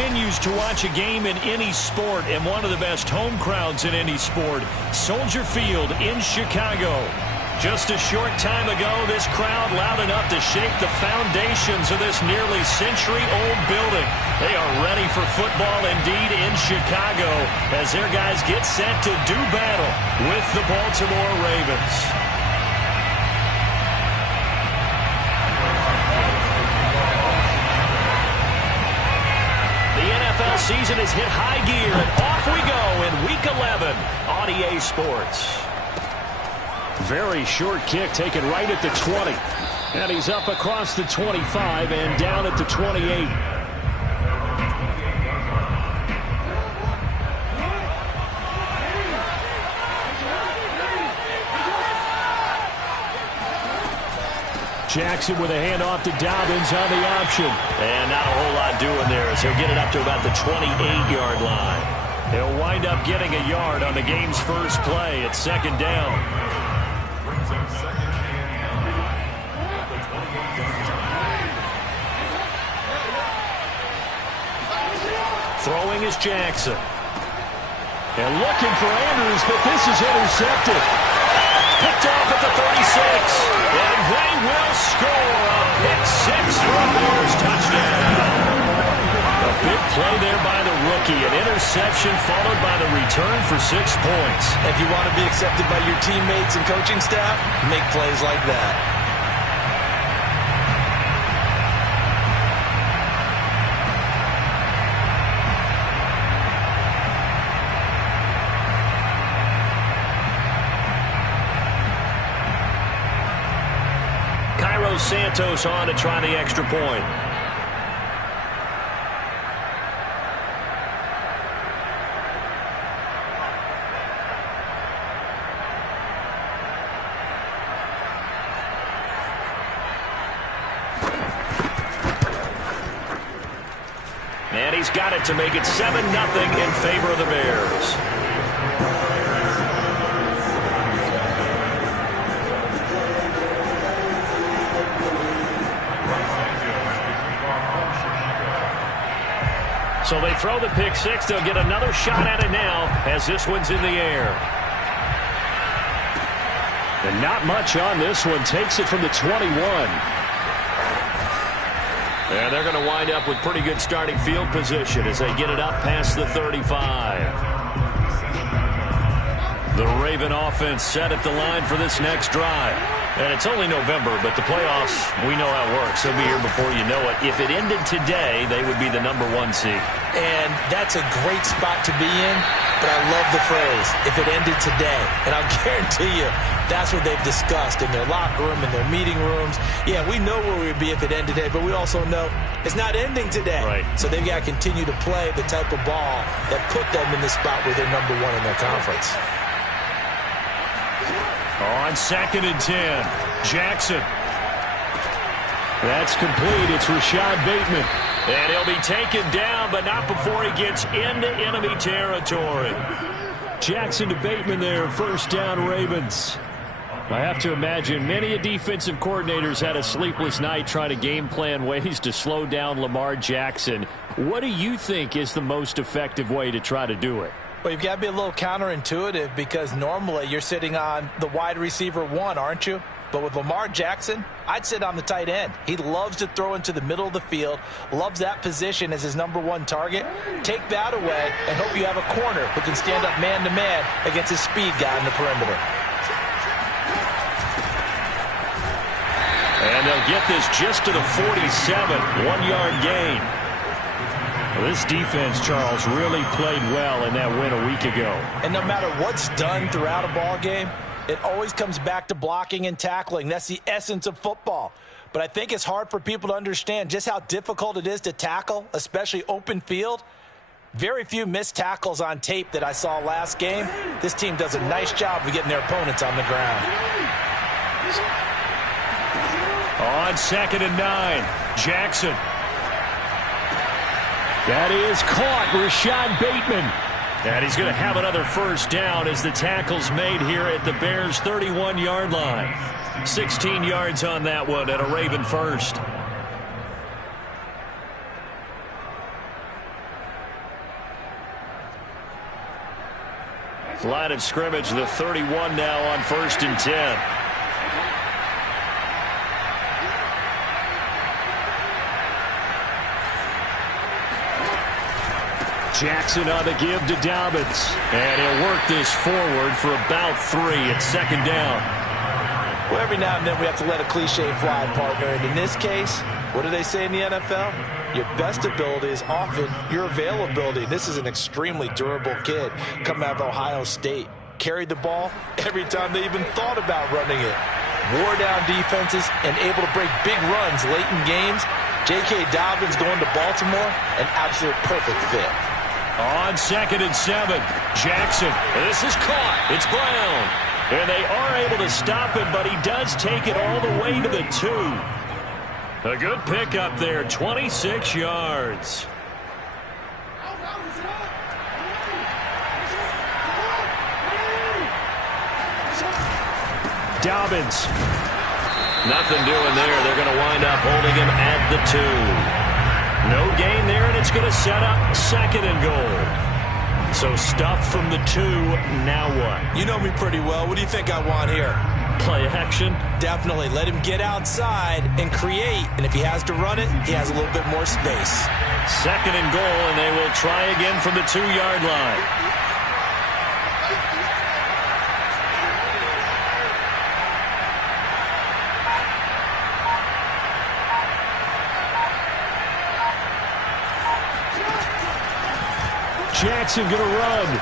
venues to watch a game in any sport and one of the best home crowds in any sport. Soldier Field in Chicago. Just a short time ago, this crowd loud enough to shake the foundations of this nearly century-old building. They are ready for football indeed in Chicago as their guys get set to do battle with the Baltimore Ravens. The NFL season has hit high gear, and off we go in Week 11 on EA Sports. Very short kick taken right at the 20. And he's up across the 25 and down at the 28. Jackson with a handoff to Dobbins on the option. And not a whole lot doing there as he'll get it up to about the 28-yard line. He'll wind up getting a yard on the game's first play. It's second down. Throwing is Jackson. And looking for Andrews, but this is intercepted. Picked off at the 36. And they will score a pick six for a Bears touchdown. A big play there by the rookie. An interception followed by the return for 6 points. If you want to be accepted by your teammates and coaching staff, make plays like that. Santos on to try the extra point. And he's got it to make it 7-0 in favor of the Bears. So they throw the pick six. They'll get another shot at it now as this one's in the air. And not much on this one. Takes it from the 21. And they're going to wind up with pretty good starting field position as they get it up past the 35. The Raven offense set at the line for this next drive. And it's only November, but the playoffs, we know how it works. They'll be here before you know it. If it ended today, they would be the #1 seed. And that's a great spot to be in, but I love the phrase, if it ended today. And I'll guarantee you, that's what they've discussed in their locker room, in their meeting rooms. Yeah, we know where we'd be if it ended today, but we also know it's not ending today. Right. So they've got to continue to play the type of ball that put them in the spot where they're #1 in their conference. On 2nd and 10, Jackson. That's complete. It's Rashad Bateman. And he'll be taken down, but not before he gets into enemy territory. Jackson to Bateman there, first down Ravens. I have to imagine many defensive coordinators had a sleepless night trying to game plan ways to slow down Lamar Jackson. What do you think is the most effective way to try to do it? Well, you've got to be a little counterintuitive because normally you're sitting on the wide receiver 1, aren't you? But with Lamar Jackson, I'd sit on the tight end. He loves to throw into the middle of the field, loves that position as his #1 target. Take that away and hope you have a corner who can stand up man-to-man against his speed guy in the perimeter. And they'll get this just to the 47, 1-yard gain. Well, this defense, Charles, really played well in that win a week ago. And no matter what's done throughout a ball game, it always comes back to blocking and tackling. That's the essence of football. But I think it's hard for people to understand just how difficult it is to tackle, especially open field. Very few missed tackles on tape that I saw last game. This team does a nice job of getting their opponents on the ground. On 2nd and 9, Jackson. That is caught, Rashad Bateman. And he's going to have another first down as the tackle's made here at the Bears' 31-yard line. 16 yards on that one and a Raven first. Line of scrimmage, the 31 now on 1st and 10. Jackson on the give to Dobbins. And he'll work this forward for about 3. It's 2nd down. Well, every now and then we have to let a cliche fly, partner. And in this case, what do they say in the NFL? Your best ability is often your availability. This is an extremely durable kid coming out of Ohio State. Carried the ball every time they even thought about running it. Wore down defenses and able to break big runs late in games. J.K. Dobbins going to Baltimore, an absolute perfect fit. On 2nd and 7, Jackson. This is caught. It's Brown. And they are able to stop him, but he does take it all the way to the 2. A good pickup there, 26 yards. Dobbins. Nothing doing there. They're going to wind up holding him at the 2. No gain there, and it's going to set up 2nd and goal. So stuff from the 2. Now what? You know me pretty well. What do you think I want here? Play action? Definitely. Let him get outside and create. And if he has to run it, he has a little bit more space. 2nd and goal, and they will try again from the 2-yard line. Jackson going to run.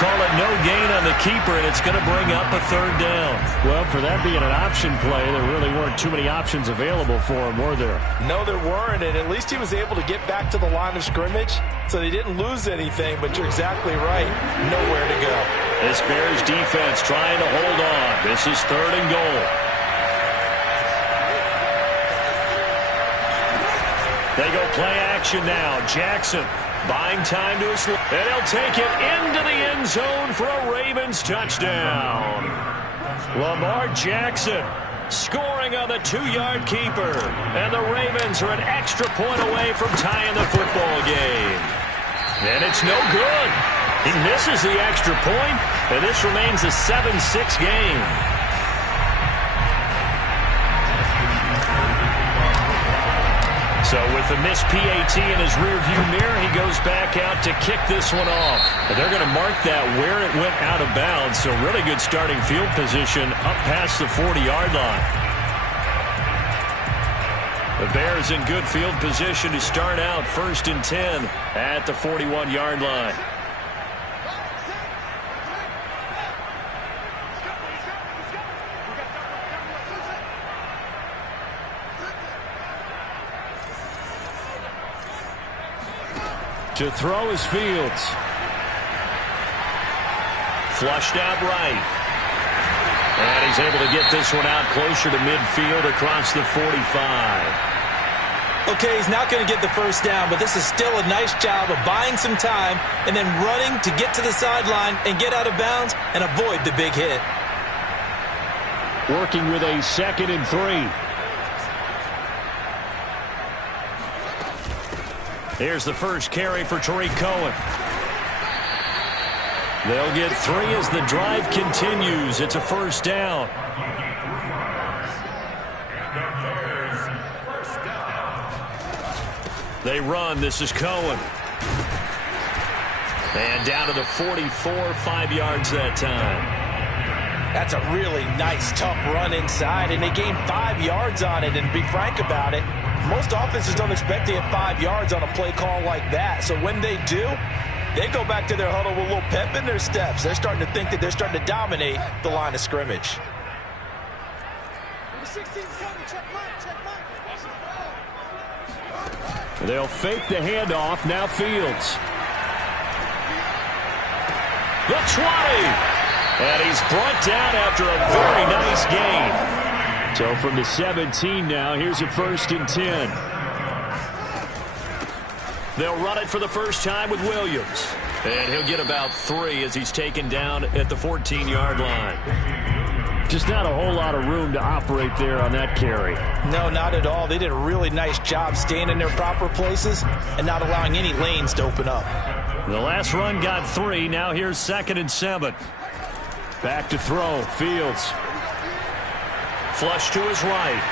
Call it no gain on the keeper, and it's going to bring up a 3rd down. Well, for that being an option play, there really weren't too many options available for him, were there? No, there weren't, and at least he was able to get back to the line of scrimmage, so they didn't lose anything, but you're exactly right. Nowhere to go. This Bears defense trying to hold on. This is 3rd and goal. They go play action now. Jackson buying time to his left, and he'll take it into the end zone for a Ravens touchdown. Lamar Jackson scoring on the 2-yard keeper, and the Ravens are an extra point away from tying the football game. And it's no good. He misses the extra point, and this remains a 7-6 game. So with the missed PAT in his rearview mirror, he goes back out to kick this one off. And they're going to mark that where it went out of bounds. So really good starting field position up past the 40-yard line. The Bears in good field position to start out 1st and 10 at the 41-yard line. To throw is Fields. Flushed out right. And he's able to get this one out closer to midfield across the 45. Okay, he's not going to get the first down, but this is still a nice job of buying some time and then running to get to the sideline and get out of bounds and avoid the big hit. Working with a 2nd and 3. Here's the first carry for Tariq Cohen. They'll get 3 as the drive continues. It's a 1st down. They run. This is Cohen. And down to the 44, 5 yards that time. That's a really nice, tough run inside, and they gained 5 yards on it. And to be frank about it, most offenses don't expect to get 5 yards on a play call like that. So when they do, they go back to their huddle with a little pep in their steps. They're starting to think that they're starting to dominate the line of scrimmage. They'll fake the handoff. Now Fields. The 20. And he's brought down after a very nice gain. So from the 17 now, here's a 1st and 10. They'll run it for the first time with Williams. And he'll get about 3 as he's taken down at the 14-yard line. Just not a whole lot of room to operate there on that carry. No, not at all. They did a really nice job staying in their proper places and not allowing any lanes to open up. The last run got 3. Now here's 2nd and 7. Back to throw. Fields. Flush to his right.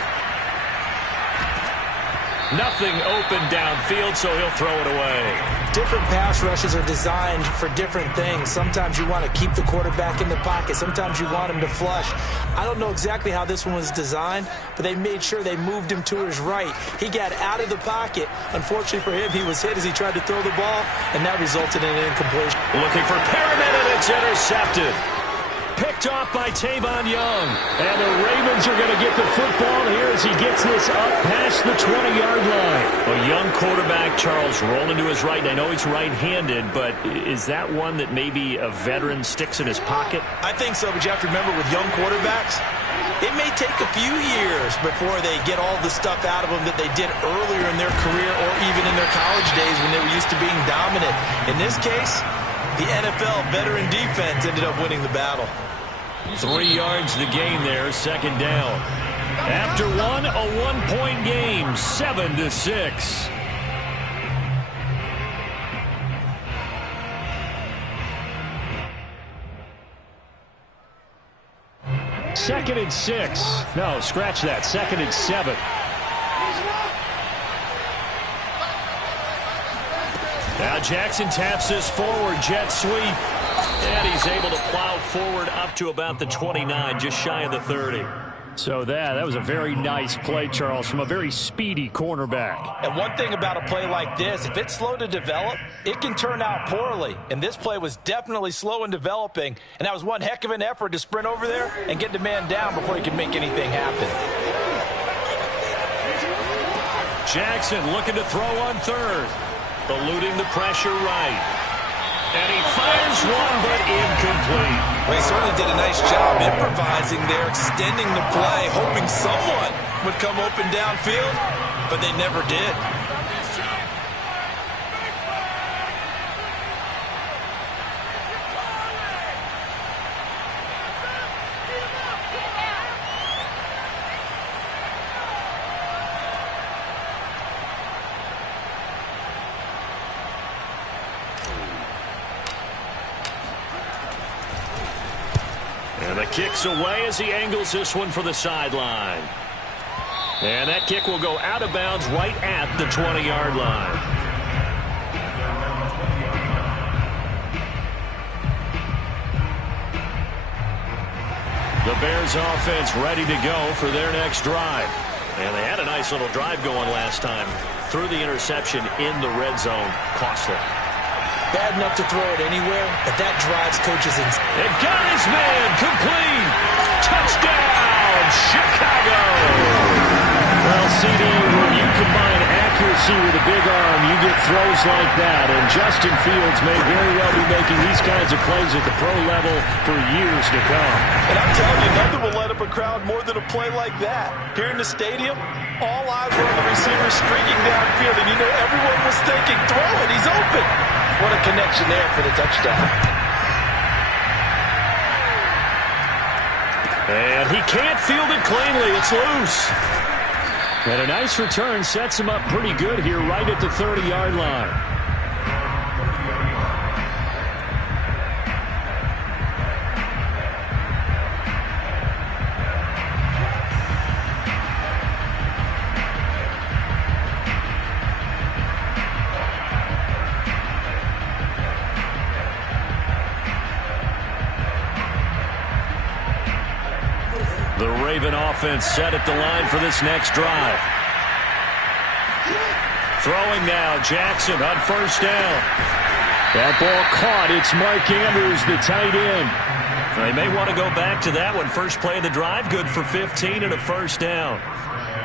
Nothing open downfield, so he'll throw it away. Different pass rushes are designed for different things. Sometimes you want to keep the quarterback in the pocket. Sometimes you want him to flush. I don't know exactly how this one was designed, but they made sure they moved him to his right. He got out of the pocket. Unfortunately for him, he was hit as he tried to throw the ball, and that resulted in an incompletion. Looking for Perriman, and it's intercepted. Picked off by Tavon Young. And the Ravens are going to get the football here as he gets this up past the 20-yard line. A young quarterback, Charles, rolling to his right. And I know he's right-handed, but is that one that maybe a veteran sticks in his pocket? I think so, but you have to remember with young quarterbacks, it may take a few years before they get all the stuff out of them that they did earlier in their career or even in their college days when they were used to being dominant. In this case, the NFL veteran defense ended up winning the battle. 3 yards the gain there, 2nd down. After one, a 1-point game, 7-6. Second and 6. No, scratch that. 2nd and 7. Now Jackson taps this forward, jet sweep. And he's able to plow forward up to about the 29, just shy of the 30. So that was a very nice play, Charles, from a very speedy cornerback. And one thing about a play like this, if it's slow to develop, it can turn out poorly. And this play was definitely slow in developing. And that was one heck of an effort to sprint over there and get the man down before he could make anything happen. Jackson looking to throw on 3rd. Eluding the pressure right. And he fires one, but incomplete. Well, he certainly did a nice job improvising there, extending the play, hoping someone would come open downfield, but they never did. And the kick's away as he angles this one for the sideline. And that kick will go out of bounds right at the 20-yard line. The Bears offense ready to go for their next drive. And they had a nice little drive going last time. Threw the interception in the red zone. Costly. Bad enough to throw it anywhere, but that drives coaches in. It got his man complete. Touchdown, Chicago. Well, CD, when you combine accuracy with a big arm, you get throws like that. And Justin Fields may very well be making these kinds of plays at the pro level for years to come. And I'm telling you, nothing will light up a crowd more than a play like that. Here in the stadium, all eyes were on the receiver streaking downfield, and you know everyone was thinking, throw it, he's open. What a connection there for the touchdown. And he can't field it cleanly. It's loose. And a nice return sets him up pretty good here right at the 30-yard line. The Raven offense set at the line for this next drive. Throwing now, Jackson on 1st down. That ball caught. It's Mike Andrews, the tight end. They may want to go back to that one. First play of the drive, good for 15 and a 1st down.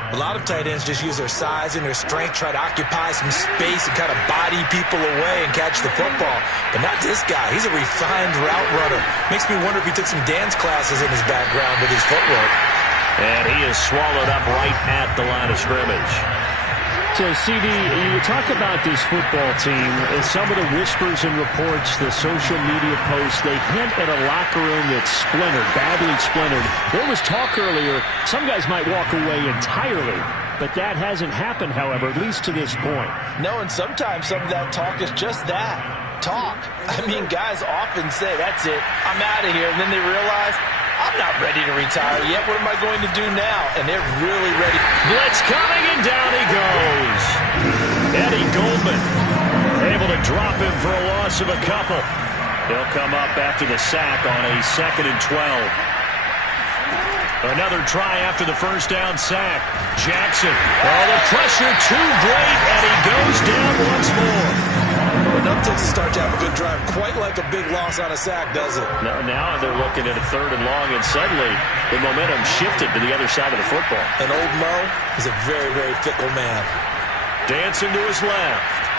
A lot of tight ends just use their size and their strength, try to occupy some space and kind of body people away and catch the football. But not this guy. He's a refined route runner. Makes me wonder if he took some dance classes in his background with his footwork. And he is swallowed up right at the line of scrimmage. So, CD, you talk about this football team and some of the whispers and reports, the social media posts, they hint at a locker room that's splintered, badly splintered. There was talk earlier, some guys might walk away entirely, but that hasn't happened, however, at least to this point. No, and sometimes some of that talk is just that. talk. I mean, guys often say, that's it, I'm out of here. And then they realize, I'm not ready to retire yet. What am I going to do now? And they're really ready. Blitz coming, and down he goes. Eddie Goldman able to drop him for a loss of a couple. He'll come up after the sack on a 2nd and 12. Another try after the first down sack. Jackson. Oh, the pressure too great, and he goes down once more. Enough to start to have a good drive. Quite like a big loss on a sack, does it? No, now they're looking at a 3rd and long, and suddenly the momentum shifted to the other side of the football. And old Mo is a very, very fickle man. Dancing to his left.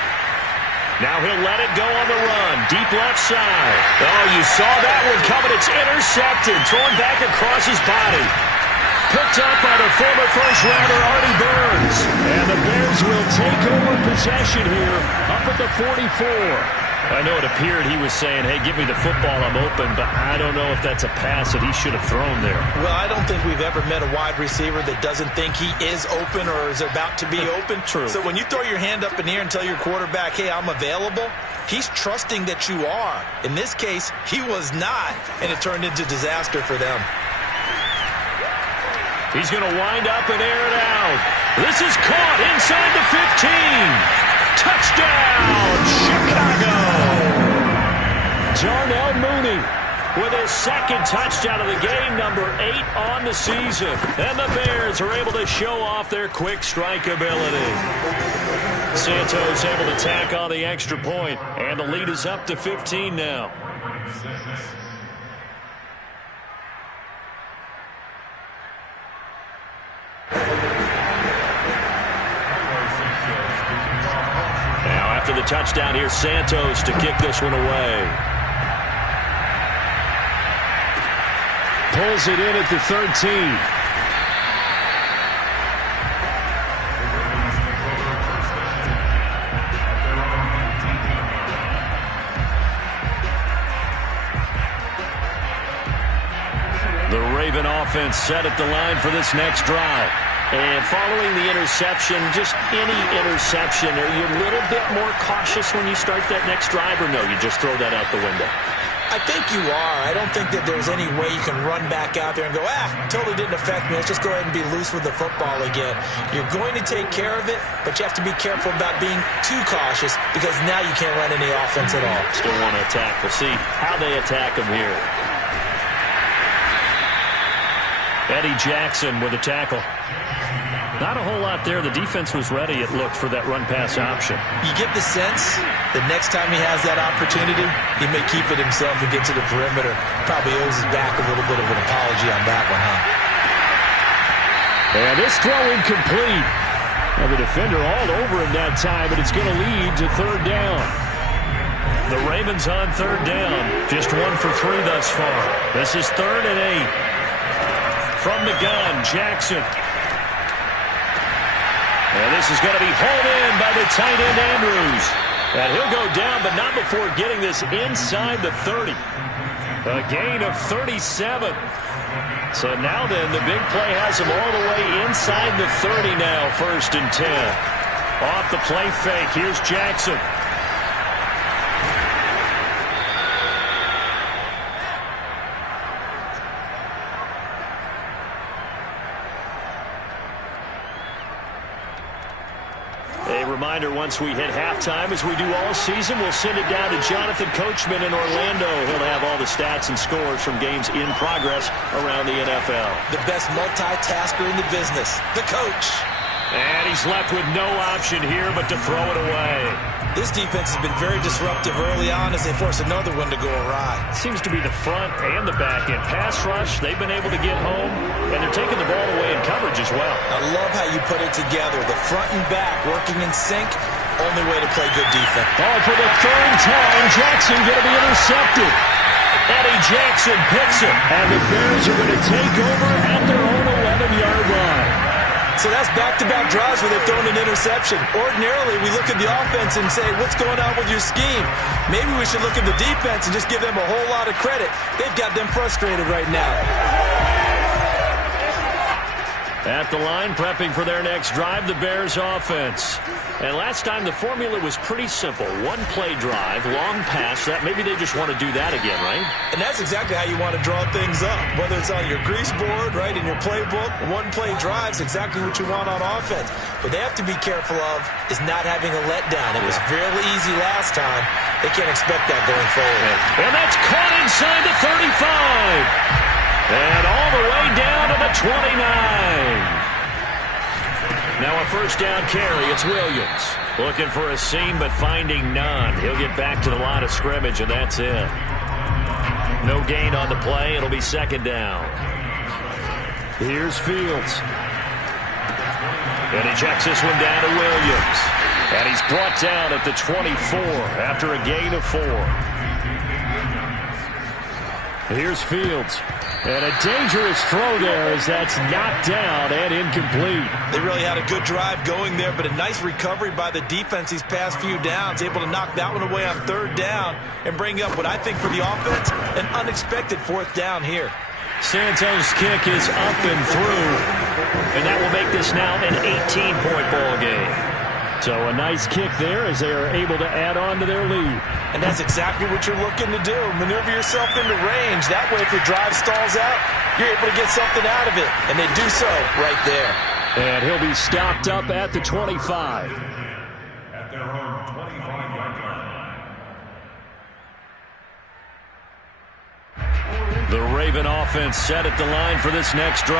Now he'll let it go on the run. Deep left side. Oh, you saw that one coming. It's intercepted. Thrown back across his body. Picked up by the former first-rounder, Artie Burns. And the Bears will take over possession here up at the 44. I know it appeared he was saying, hey, give me the football, I'm open, but I don't know if that's a pass that he should have thrown there. Well, I don't think we've ever met a wide receiver that doesn't think he is open or is about to be open. True. So when you throw your hand up in the air and tell your quarterback, hey, I'm available, he's trusting that you are. In this case, he was not, and it turned into disaster for them. He's going to wind up and air it out. This is caught inside the 15. Touchdown, Chicago! Darnell Mooney with his 2nd touchdown of the game, number 8 on the season. And the Bears are able to show off their quick strike ability. Santos able to tack on the extra point, and the lead is up to 15 now. After the touchdown, here's Santos to kick this one away. Pulls it in at the 13. The Raven offense set at the line for this next drive. And following the interception, just any interception, are you a little bit more cautious when you start that next drive, or no, you just throw that out the window? I think you are. I don't think that there's any way you can run back out there and go, totally didn't affect me. Let's just go ahead and be loose with the football again. You're going to take care of it, but you have to be careful about being too cautious because now you can't run any offense at all. Still want to attack. We'll see how they attack him here. Eddie Jackson with a tackle. Not a whole lot there. The defense was ready, it looked, for that run-pass option. You get the sense that next time he has that opportunity, he may keep it himself and get to the perimeter. Probably owes his back a little bit of an apology on that one, huh? And this throw incomplete. And the defender all over him that time, but it's going to lead to 3rd down. The Ravens on 3rd down. Just 1 for 3 thus far. This is 3rd and 8. From the gun, Jackson. And this is going to be hauled in by the tight end, Andrews. And he'll go down, but not before getting this inside the 30. A gain of 37. So now then, the big play has him all the way inside the 30 now, 1st and 10. Off the play fake, here's Jackson. Reminder, once we hit halftime, as we do all season, we'll send it down to Jonathan Coachman in Orlando. He'll have all the stats and scores from games in progress around the NFL. The best multitasker in the business, the coach. And he's left with no option here but to throw it away. This defense has been very disruptive early on as they force another one to go awry. Seems to be the front and the back end. Pass rush, they've been able to get home, and they're taking the ball away in coverage as well. I love how you put it together. The front and back working in sync, only way to play good defense. Oh, for the 3rd time, Jackson going to be intercepted. Eddie Jackson picks it, and the Bears are going to take over at their own 11-yard line. So that's back-to-back drives where they've thrown an interception. Ordinarily, we look at the offense and say, what's going on with your scheme? Maybe we should look at the defense and just give them a whole lot of credit. They've got them frustrated right now. At the line, prepping for their next drive, the Bears offense. And last time, the formula was pretty simple. One-play drive, long pass. That maybe they just want to do that again, right? And that's exactly how you want to draw things up. Whether it's on your grease board, right, in your playbook, one-play drive's exactly what you want on offense. What they have to be careful of is not having a letdown. It was fairly easy last time. They can't expect that going forward. And that's caught inside the 35. And all the way down to the 29. Now a first down carry. It's Williams. Looking for a seam, but finding none. He'll get back to the line of scrimmage, and that's it. No gain on the play. It'll be second down. Here's Fields. And he checks this one down to Williams. And he's brought down at the 24 after a gain of 4. Here's Fields. And a dangerous throw there as that's knocked down and incomplete. They really had a good drive going there, but a nice recovery by the defense these past few downs, able to knock that one away on third down and bring up what I think for the offense, an unexpected fourth down here. Santos' kick is up and through, and that will make this now an 18-point ball game. So a nice kick there as they are able to add on to their lead. And that's exactly what you're looking to do. Maneuver yourself into range. That way, if your drive stalls out, you're able to get something out of it. And they do so right there. And he'll be stopped up at the 25. At their own 25-yard line. The Raven offense set at the line for this next drive.